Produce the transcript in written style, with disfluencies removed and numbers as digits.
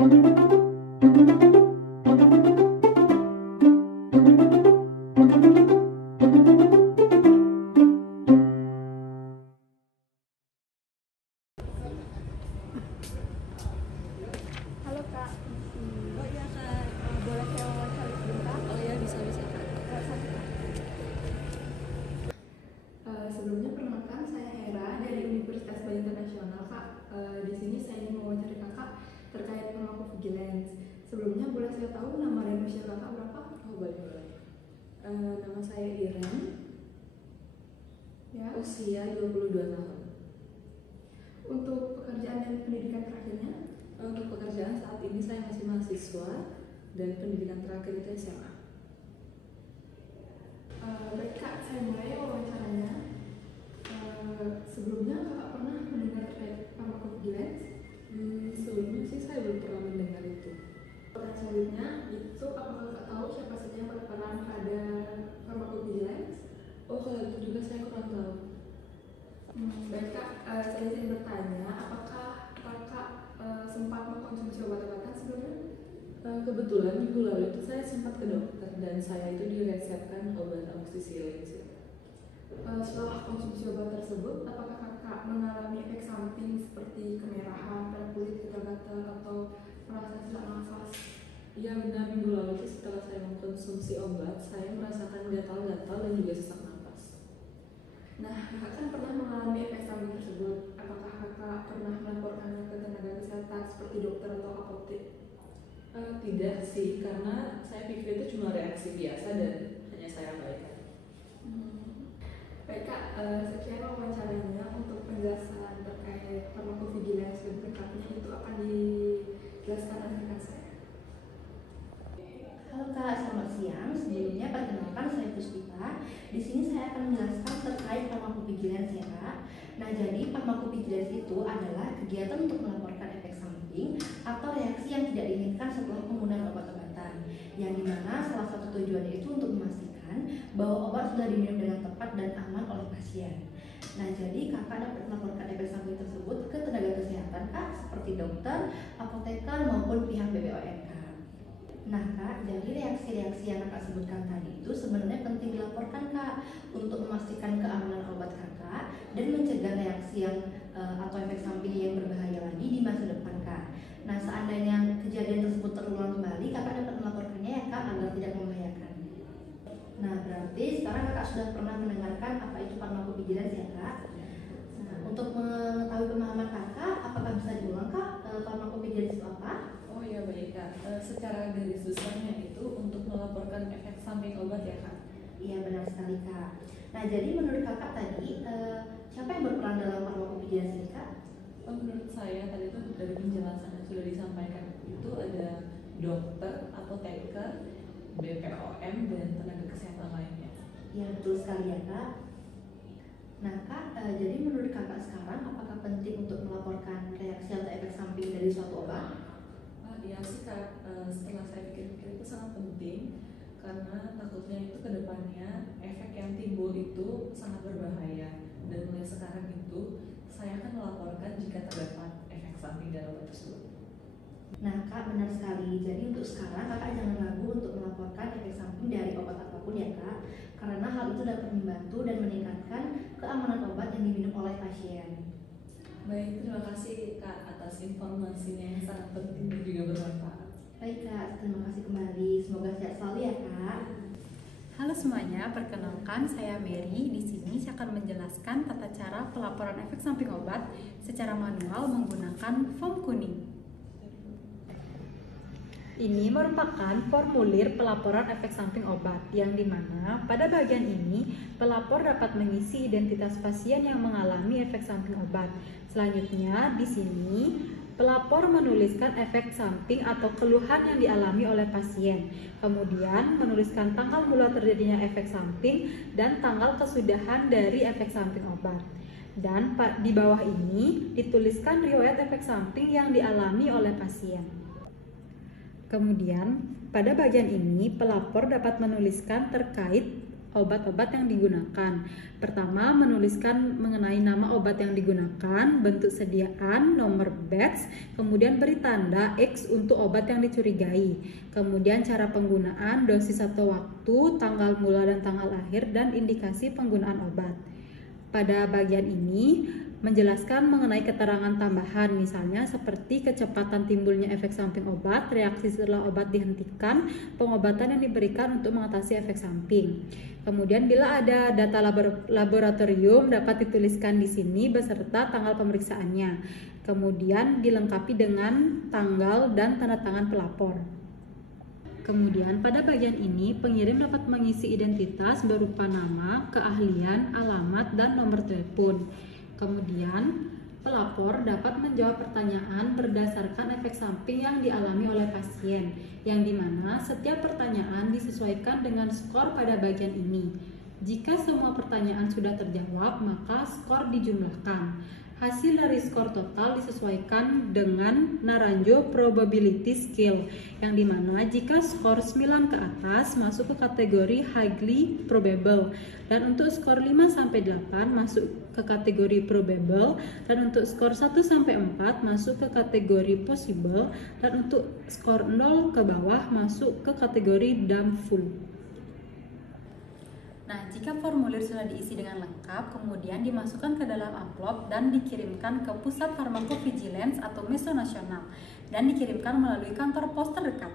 Halo Kak. Oh iya Kak, boleh saya wawancara sebentar? Oh ya, bisa Kak. Sebelumnya perkenalkan, saya Hera dari Universitas Bali Internasional Kak. Di sini saya ingin mewawancari Kakak terkait pharmacovigilance. Sebelumnya boleh saya tahu nama dan usia Kakak berapa? Oh boleh. Nama saya Iren, Ya. usia 22 tahun. Untuk pekerjaan dan pendidikan terakhirnya? Untuk pekerjaan saat ini saya masih mahasiswa dan pendidikan terakhir itu SMA. Baik Kak, saya mulai wawancaranya. Sebelumnya Kakak pernah mendengar terkait pharmacovigilance? Sebelumnya sih saya belum pernah mendengar itu. Pertanyaan selanjutnya itu, apakah Kakak tahu siapa saja yang berperan pada pharmacovigilance? Oh kalau itu juga saya kurang tahu. Baik Kak, saya ingin bertanya, apakah Kakak sempat mengkonsumsi obat-obatan sebelumnya? Kebetulan minggu lalu itu saya sempat ke dokter dan saya itu diresepkan obat amoxicillin sih. Setelah konsumsi obat tersebut, apakah Kakak mengalami efek samping seperti kemerahan pada kulit, gatal-gatal, atau merasa sesak nafas? Iya benar, minggu lalu itu setelah saya mengkonsumsi obat, saya merasakan gatal-gatal dan juga sesak nafas. Nah, Kakak kan pernah mengalami efek samping tersebut. Apakah Kakak pernah melaporkannya ke tenaga kesehatan seperti dokter atau apotek? Tidak sih, karena saya pikir itu cuma reaksi biasa dan hanya saya abaikan. Baik Kak, sekian wawancaranya. Untuk penjelasan terkait pharmacovigilance lebih lengkapnya itu akan dijelaskan oleh rekan saya. Halo Kak, selamat siang. Sebelumnya perkenalkan saya Puspita. Di sini saya akan menjelaskan terkait pharmacovigilance ya Kak. Nah, jadi pharmacovigilance itu adalah kegiatan untuk melaporkan efek samping atau reaksi yang tidak diinginkan setelah penggunaan obat-obatan. Yang dimana salah satu tujuannya itu untuk memastikan bahwa obat sudah diminum dengan tepat dan aman oleh pasien. Nah, jadi Kakak dapat melaporkan efek samping tersebut ke tenaga kesehatan Kak, seperti dokter, apoteker maupun pihak BPOM Kak. Nah Kak, jadi reaksi-reaksi yang Kakak sebutkan tadi itu sebenarnya penting dilaporkan Kak untuk memastikan keamanan obat Kakak dan mencegah reaksi yang atau efek samping yang berbahaya lagi di masa depan Kak. Nah, seandainya kejadian tersebut terulang kembali, Kakak dapat melaporkannya ya Kak agar tidak membahayakan. Nah, berarti sekarang Kakak sudah pernah mendengarkan apa itu pharmacovigilance ya Kak? Nah, untuk mengetahui pemahaman Kakak, apakah bisa diulang Kak pharmacovigilance itu apa? Oh ya baik Kak, secara garis besarnya itu untuk melaporkan efek samping obat ya Kak? Iya benar sekali Kak. Nah, jadi menurut Kakak tadi siapa yang berperan dalam pharmacovigilance ini Kak? Menurut saya tadi itu dari penjelasan yang sudah disampaikan itu ada dokter, apoteker, BPOM dan tenaga kesehatan lainnya. Iya betul sekali ya Kak. Nah Kak, jadi menurut Kakak sekarang apakah penting untuk melaporkan reaksi atau efek samping dari suatu obat? Iya sih Kak, setelah saya pikir-pikir itu sangat penting karena takutnya itu kedepannya efek yang timbul itu sangat berbahaya dan mulai sekarang itu saya akan melaporkan jika terdapat efek samping dari obat tersebut. Nah Kak, benar sekali. Jadi untuk sekarang Kakak jangan ragu untuk melaporkan efek samping dari obat apapun ya Kak, karena hal itu dapat membantu dan meningkatkan keamanan obat yang diminum oleh pasien. Baik, terima kasih Kak atas informasinya yang sangat penting dan juga bermanfaat. Baik Kak, terima kasih kembali. Semoga sehat selalu ya Kak. Halo semuanya, perkenalkan saya Mary. Di sini saya akan menjelaskan tata cara pelaporan efek samping obat secara manual menggunakan form kuning. Ini merupakan formulir pelaporan efek samping obat yang dimana pada bagian ini pelapor dapat mengisi identitas pasien yang mengalami efek samping obat. Selanjutnya di sini pelapor menuliskan efek samping atau keluhan yang dialami oleh pasien. Kemudian menuliskan tanggal mula terjadinya efek samping dan tanggal kesudahan dari efek samping obat. Dan di bawah ini dituliskan riwayat efek samping yang dialami oleh pasien. Kemudian, pada bagian ini pelapor dapat menuliskan terkait obat-obat yang digunakan. Pertama, menuliskan mengenai nama obat yang digunakan, bentuk sediaan, nomor batch, kemudian beri tanda X untuk obat yang dicurigai. Kemudian cara penggunaan, dosis atau waktu, tanggal mula dan tanggal akhir, dan indikasi penggunaan obat. Pada bagian ini menjelaskan mengenai keterangan tambahan, misalnya seperti kecepatan timbulnya efek samping obat, reaksi setelah obat dihentikan, pengobatan yang diberikan untuk mengatasi efek samping. Kemudian bila ada data laboratorium dapat dituliskan di sini beserta tanggal pemeriksaannya. Kemudian dilengkapi dengan tanggal dan tanda tangan pelapor. Kemudian pada bagian ini pengirim dapat mengisi identitas berupa nama, keahlian, alamat, dan nomor telepon. Kemudian pelapor dapat menjawab pertanyaan berdasarkan efek samping yang dialami oleh pasien, yang dimana setiap pertanyaan disesuaikan dengan skor pada bagian ini. Jika semua pertanyaan sudah terjawab, maka skor dijumlahkan. Hasil dari skor total disesuaikan dengan Naranjo Probability Scale, yang dimana jika skor 9 ke atas masuk ke kategori highly probable, dan untuk skor 5-8 masuk ke kategori probable, dan untuk skor 1-4 masuk ke kategori possible, dan untuk skor 0 ke bawah masuk ke kategori doubtful. Nah, jika formulir sudah diisi dengan lengkap, kemudian dimasukkan ke dalam amplop dan dikirimkan ke Pusat Farmakovigilance atau Meso Nasional dan dikirimkan melalui kantor pos terdekat.